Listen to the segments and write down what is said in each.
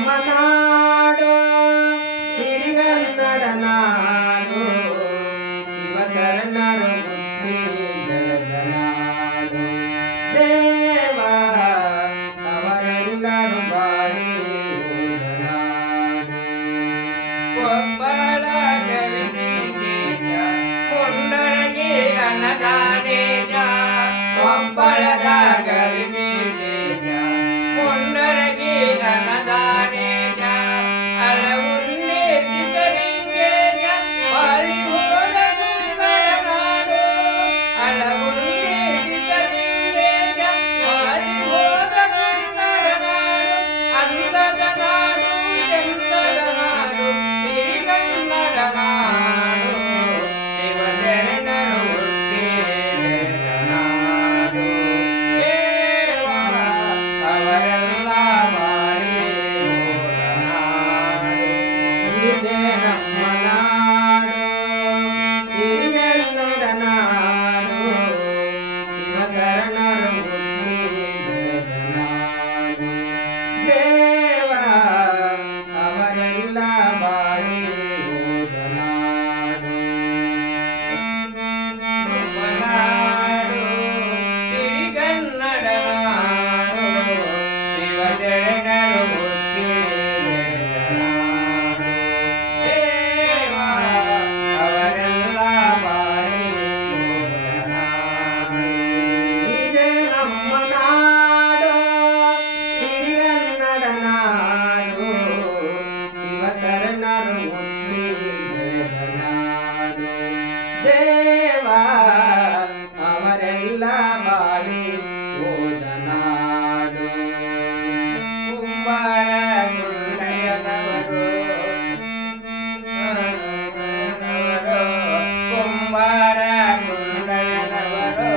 ನಮ್ಮ ನಾಡು ಸಿರಿಗನ್ನಡ ನಾಡು ಶಿವಶರಣರು ಹುಟ್ಟಿ ಬೆಳೆದ ನಾಡು ದೇವ ಅವರೆಲ್ಲರೂ ಬಾಳಿ ಉಳಿದ ನಾಡು ಕೊಪ್ಪಳ ಗವಿಗೆ ತೇಜ ಮುಂಡರಗಿ ಅನ್ನದಾನೇಜ ಕೊಪ್ಪಳದ ಗವಿಗೆ ತೇಜ ಮುಂಡರಗಿ ಅನ್ನದಾನೇಜ ಅಳವುಂಡೆ ಕಿತರಿಂಗೇಜ ಬಾಳಿ ಹೋದ ಸುಂದರ ನಾಡು ಅಳವುಂಡೆ ಕಿತರಿಂಗೇಜ ಬಾಳಿ ಹೋದ ಸುಂದರ ನಾಡು ಅಂದದ ನಾಡು ಚಂದದ ನಾಡು ಸಿರಿಗನ್ನಡ ನಾಡು ಶಿವಶರಣರು ಹುಟ್ಟಿ ಬೆಳೆದ ನಾಡು ದೇವ ಅವರೆಲ್ಲ ಬಾಳಿ ಹೋದ ನಾಡು ಇದೇ ನಮ್ಮ ನಾಡು ಸಿರಿಗನ್ನಡ ನಾಡು ಶಿವಶರಣರು ಹುಟ್ಟಿ ಬೆಳೆದ ನಾಡು ದೇವ ಅವರೆಲ್ಲ ಬಾಳಿ ಹೋದ ನಾಡು ನಾಡು ಸಿರಿಗನ್ನಡ ನಾಡು ಶಿವಶರಣರು ಹುಟ್ಟಿ ಬೆಳೆದ ನಾಡು ದೇವ ಅವರೆಲ್ಲ ಬಾಳಿ ಹೋದ ನಾಡು ಇದೇ ನಮ್ಮ ನಾಡು ಸಿರಿಗನ್ನಡ ನಾಡು ಶಿವಶರಣರು ಹುಟ್ಟಿ ಬೆಳೆದ ನಾಡು ದೇವ ಅವರೆಲ್ಲ ಬಾಳಿ ಹೋದ ನಾಡು ಕುಂಬಾರ ಗುಂಡಯ್ಯನವರು ಕುಂಬಾರ ಗುಂಡಯ್ಯನವರು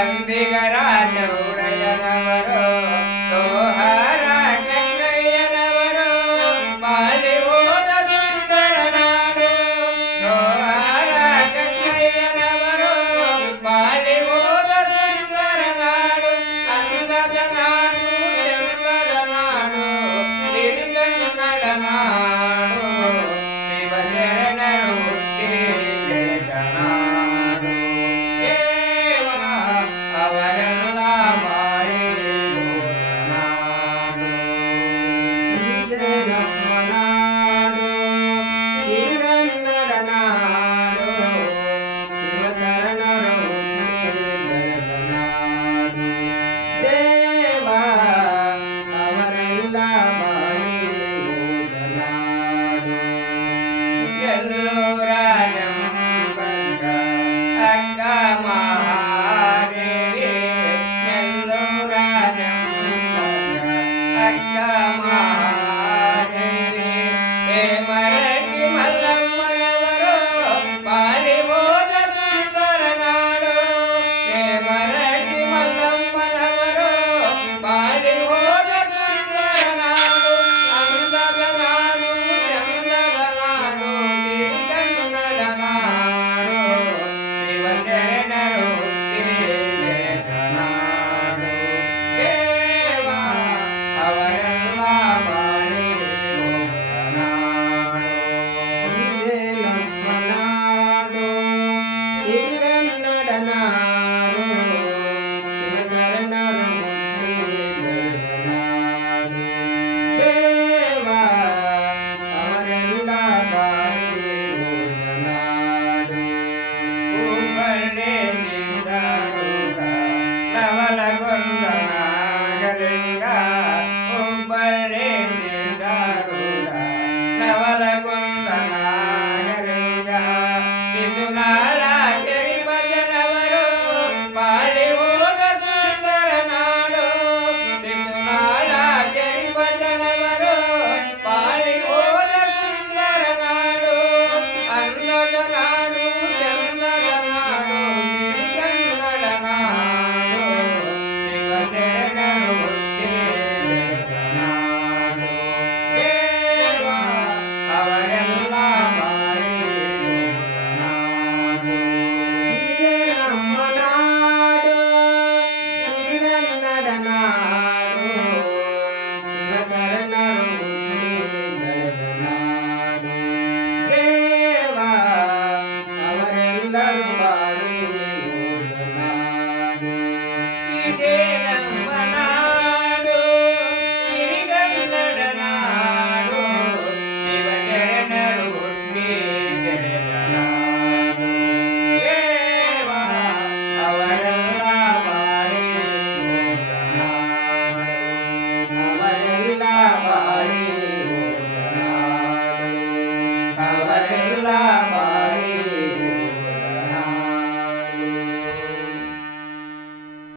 ಅಂಬಿಗರ ಚೌಡಯ್ಯನವರು ಲೋಹಾರ ಕೆಂಗಯ್ಯನವರು ಬಾಳಿ ಹೋದ ಸುಂದರ ನಾಡು ಲೋಹಾರ ಕೆಂಗಯ್ಯನವರು ಬಾಳಿ ಹೋದ ಸುಂದರ ನಾಡು ಅಂದದ ನಾಡು ಚಂದದ ನಾಡು ಸಿರಿಗನ್ನಡ ನಾಡು ಶಿವಶರಣರು ಹುಟ್ಟಿ ಬೆಳೆದ ನಾಡು ದೇವ ಅವರೆಲ್ಲ ಬಾಳಿ ಹೋದ ನಾಡು ಇದೇ ನಮ್ಮ ನಾಡು ಸಿರಿಗನ್ನಡ ನಾಡು ಶಿವಶರಣರು ಹುಟ್ಟಿ ಬೆಳೆದ ನಾಡು ದೇವ ಅವರೆಲ್ಲ ಬಾಳಿ ಹೋದ ನಾಡು ಎಲ್ಲೂರ ಜಂಬಂಗ ಅಕ್ಕ ಮಹಾದೇವಿ ಎಲ್ಲೂರ ಜಂಬಂಗ ಅಕ್ಕ ಮಹಾದೇವಿ ಹೇಮರಟಿ ಮಲ್ಲಮ್ಮನವರು ಬಾಳಿ ಹೋದ ಸುಂದರ ನಾಡು ಹೇಮರಟಿ ಮಲ್ಲಮ್ಮನವರು ಬಾಳಿ ಹೋದ ಸುಂದರ ನಾಡು ಅಂದದ ನಾಡು ಚಂದದ ನಾಡು ಸಿರಿಗನ್ನಡ ನಾಡು ಶಿವಶರಣರು ಹುಟ್ಟಿ ಬೆಳೆದ ನಾಡು ದೇವ ಅವರೆಲ್ಲ ಮನೆಗೆ